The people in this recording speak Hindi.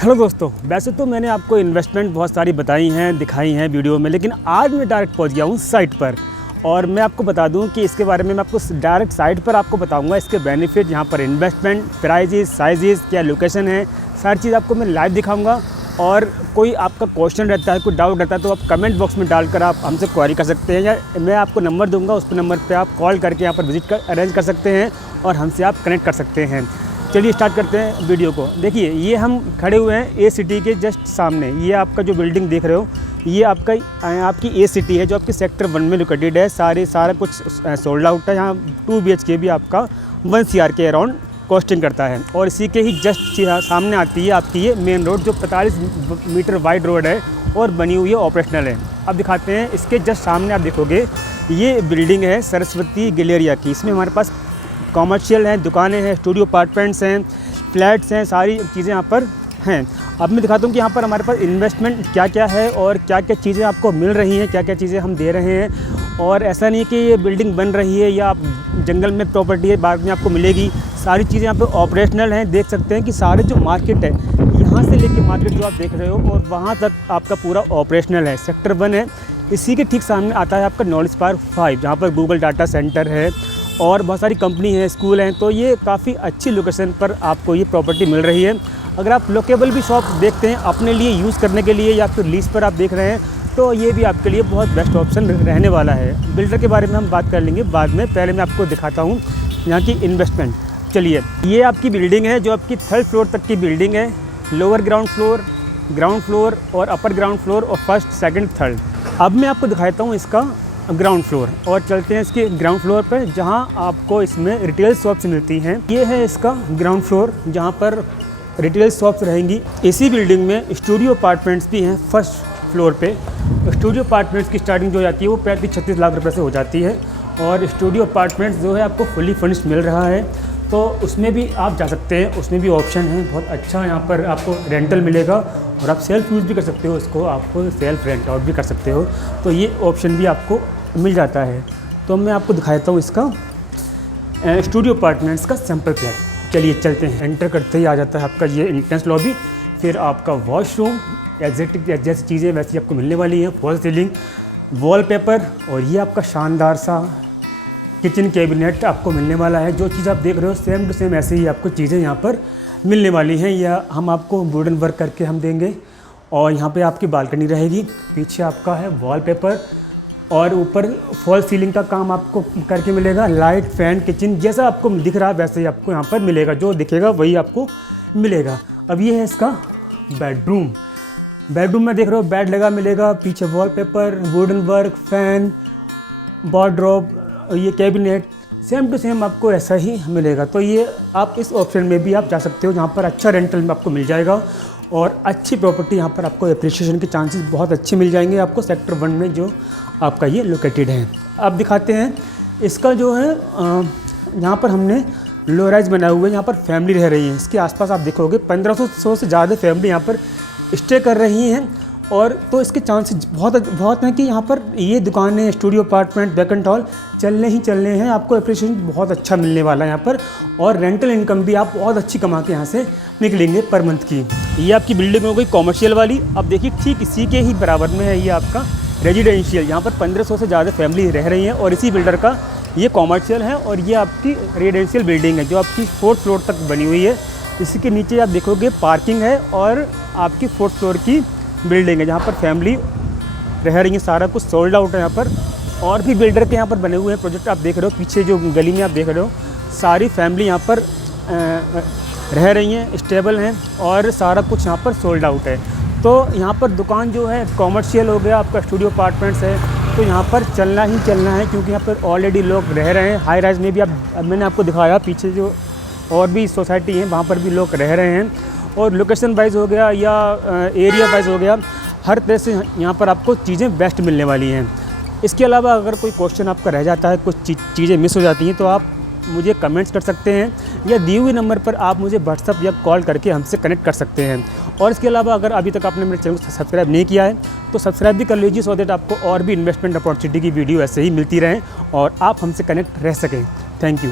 हेलो दोस्तों, वैसे तो मैंने आपको इन्वेस्टमेंट बहुत सारी बताई हैं, दिखाई हैं वीडियो में, लेकिन आज मैं डायरेक्ट पहुंच गया हूं साइट पर। और मैं आपको बता दूं कि इसके बारे में मैं आपको डायरेक्ट साइट पर आपको बताऊंगा, इसके बेनिफिट, यहाँ पर इन्वेस्टमेंट, प्राइजेस, साइजेस, क्या लोकेशन है, सारी चीज़ आपको मैं लाइव दिखाऊँगा। और कोई आपका क्वेश्चन रहता है, कोई डाउट रहता है, तो आप कमेंट बॉक्स में डालकर आप हमसे क्वेरी कर सकते हैं, या मैं आपको नंबर दूँगा, उस नंबर पर आप कॉल करके यहाँ पर विजिट अरेंज कर सकते हैं और हमसे आप कनेक्ट कर सकते हैं। चलिए स्टार्ट करते हैं वीडियो को। देखिए, ये हम खड़े हुए हैं ए सिटी के जस्ट सामने। ये आपका जो बिल्डिंग देख रहे हो, ये आपकी ए सिटी है, जो आपकी सेक्टर 1 में लोकेटेड है। सारा कुछ सोल्ड आउट है। यहाँ 2 BHK भी आपका 1 CR के अराउंड कॉस्टिंग करता है। और इसी के ही जस्ट सामने आती है आपकी ये मेन रोड, जो 45 मीटर वाइड रोड है और बनी हुई है, ऑपरेशनल है। अब दिखाते हैं, इसके जस्ट सामने आप देखोगे ये बिल्डिंग है सरस्वती गैलेरिया की। इसमें हमारे पास कॉमर्शियल हैं, दुकानें हैं, स्टूडियो अपार्टमेंट्स हैं, फ्लैट्स हैं, सारी चीज़ें यहाँ पर हैं। अब मैं दिखाता हूँ कि यहाँ पर हमारे पास इन्वेस्टमेंट क्या क्या है और क्या क्या चीज़ें आपको मिल रही हैं, क्या क्या चीज़ें हम दे रहे हैं। और ऐसा नहीं कि ये बिल्डिंग बन रही है या आप जंगल में प्रॉपर्टी है बाद में आपको मिलेगी। सारी चीज़ें यहाँ पर ऑपरेशनल हैं। देख सकते हैं कि सारे जो मार्केट है, यहाँ से लेके मार्केट जो आप देख रहे हो और वहाँ तक आपका पूरा ऑपरेशनल है। सेक्टर 1 है। इसी के ठीक सामने आता है आपका नॉलेज पार्क 5, जहाँ पर गूगल डाटा सेंटर है और बहुत सारी कंपनी है, स्कूल हैं। तो ये काफ़ी अच्छी लोकेशन पर आपको ये प्रॉपर्टी मिल रही है। अगर आप लोकेबल भी शॉप देखते हैं अपने लिए यूज़ करने के लिए या फिर लीज पर आप देख रहे हैं, तो ये भी आपके लिए बहुत बेस्ट ऑप्शन रहने वाला है। बिल्डर के बारे में हम बात कर लेंगे बाद में, पहले मैं आपको दिखाता हूँ यहाँ की इन्वेस्टमेंट। चलिए, ये आपकी बिल्डिंग है, जो आपकी 3rd फ्लोर तक की बिल्डिंग है। लोअर ग्राउंड फ्लोर और अपर ग्राउंड फ्लोर और 1st, 2nd, 3rd। अब मैं आपको दिखाता हूँ इसका ग्राउंड फ्लोर और चलते हैं इसके ग्राउंड फ्लोर पर, जहां आपको इसमें रिटेल शॉप्स मिलती हैं। ये है इसका ग्राउंड फ्लोर, जहां पर रिटेल शॉप्स रहेंगी। इसी बिल्डिंग में स्टूडियो अपार्टमेंट्स भी हैं 1st फ्लोर पे। स्टूडियो अपार्टमेंट्स की स्टार्टिंग जो हो जाती है वो 35-36 लाख रुपये से हो जाती है। और स्टूडियो अपार्टमेंट्स जो है आपको फुली फर्निश्ड मिल रहा है, तो उसमें भी आप जा सकते हैं। उसमें भी ऑप्शन है बहुत अच्छा, यहाँ पर आपको रेंटल मिलेगा और आप सेल्फ यूज़ भी कर सकते हो, इसको आपको सेल्फ रेंट आउट भी कर सकते हो। तो ये ऑप्शन भी आपको मिल जाता है। तो मैं आपको दिखाता हूँ इसका स्टूडियो अपार्टमेंट्स का सैम्पल फ्लैट। चलिए चलते हैं। एंटर करते ही आ जाता है आपका ये एंट्रेंस लॉबी, फिर आपका वॉशरूम, एग्जैक्ट जैसी चीज़ें वैसी आपको मिलने वाली हैं। फॉल सीलिंग, वॉलपेपर, और ये आपका शानदार सा किचन कैबिनेट आपको मिलने वाला है। जो चीज़ आप देख रहे हो सेम टू सेम ऐसे ही आपको चीज़ें यहाँ पर मिलने वाली हैं, या हम आपको वुडन वर्क करके हम देंगे। और यहाँ पे आपकी बालकनी रहेगी, पीछे आपका है वॉलपेपर और ऊपर फॉल सीलिंग का काम आपको करके मिलेगा। लाइट, फैन, किचन जैसा आपको दिख रहा है वैसे ही आपको यहाँ पर मिलेगा, जो दिखेगा वही आपको मिलेगा। अब ये है इसका बेडरूम में देख रहे हो बेड लगा मिलेगा, पीछे wallpaper, wooden work, fan, wardrobe, ये कैबिनेट सेम टू सेम आपको ऐसा ही मिलेगा। तो ये आप इस ऑप्शन में भी आप जा सकते हो, जहाँ पर अच्छा रेंटल में आपको मिल जाएगा और अच्छी प्रॉपर्टी यहाँ पर आपको एप्रिसिएशन के चांसेस बहुत अच्छे मिल जाएंगे आपको सेक्टर 1 में जो आपका ये लोकेटेड है। अब दिखाते हैं इसका जो है, यहाँ पर हमने लो राइज बनाए हुए हैं, यहाँ पर फैमिली रह रही है। इसके आसपास आप देखोगे 1500 से ज़्यादा फैमिली यहाँ पर स्टे कर रही हैं। और तो इसके चांसेस बहुत हैं कि यहाँ पर ये दुकानें, स्टूडियो अपार्टमेंट, वैकेंट हॉल चलने हैं। आपको एप्रिसिएशन बहुत अच्छा मिलने वाला है यहाँ पर, और रेंटल इनकम भी आप बहुत अच्छी कमा के यहाँ से निकलेंगे पर मंथ की। ये आपकी बिल्डिंग हो गई कॉमर्शियल वाली। अब देखिए, ठीक इसी के ही बराबर में है ये आपका रेजिडेंशियल, यहाँ पर 1500 से ज़्यादा फैमिली रह रही हैं और इसी बिल्डर का ये कॉमर्शियल है। और ये आपकी रेजिडेंशियल बिल्डिंग है, जो आपकी 4th फ्लोर तक बनी हुई है। इसी के नीचे आप देखोगे पार्किंग है और आपकी 4th फ्लोर की बिल्डिंग है, जहाँ पर फैमिली रह रही है। सारा कुछ सोल्ड आउट है यहाँ पर। और भी बिल्डर के यहाँ पर बने हुए हैं प्रोजेक्ट आप देख रहे हो, पीछे जो गली में आप देख रहे हो सारी फैमिली यहाँ पर रह रही हैं, स्टेबल हैं और सारा कुछ यहाँ पर सोल्ड आउट है। तो यहाँ पर दुकान जो है कॉमर्शियल हो गया, आपका स्टूडियो अपार्टमेंट्स है, तो यहाँ पर चलना ही चलना है, क्योंकि यहाँ पर ऑलरेडी लोग रह रहे हैं। हाई राइज में भी मैंने आपको दिखाया, पीछे जो और भी सोसाइटी है वहाँ पर भी लोग रह रहे हैं। और लोकेशन वाइज हो गया या एरिया वाइज हो गया, हर तरह से यहाँ पर आपको चीज़ें बेस्ट मिलने वाली हैं। इसके अलावा अगर कोई क्वेश्चन आपका रह जाता है, कुछ चीज़ें मिस हो जाती हैं, तो आप मुझे कमेंट्स कर सकते हैं, या दिए हुए नंबर पर आप मुझे व्हाट्सअप या कॉल करके हमसे कनेक्ट कर सकते हैं। और इसके अलावा अगर अभी तक आपने मेरे चैनल को सब्सक्राइब नहीं किया है तो सब्सक्राइब भी कर लीजिए, सो दैट आपको और भी इन्वेस्टमेंट अपॉर्चुनिटी की वीडियो ऐसे ही मिलती रहें और आप हमसे कनेक्ट रह सकें। Thank you.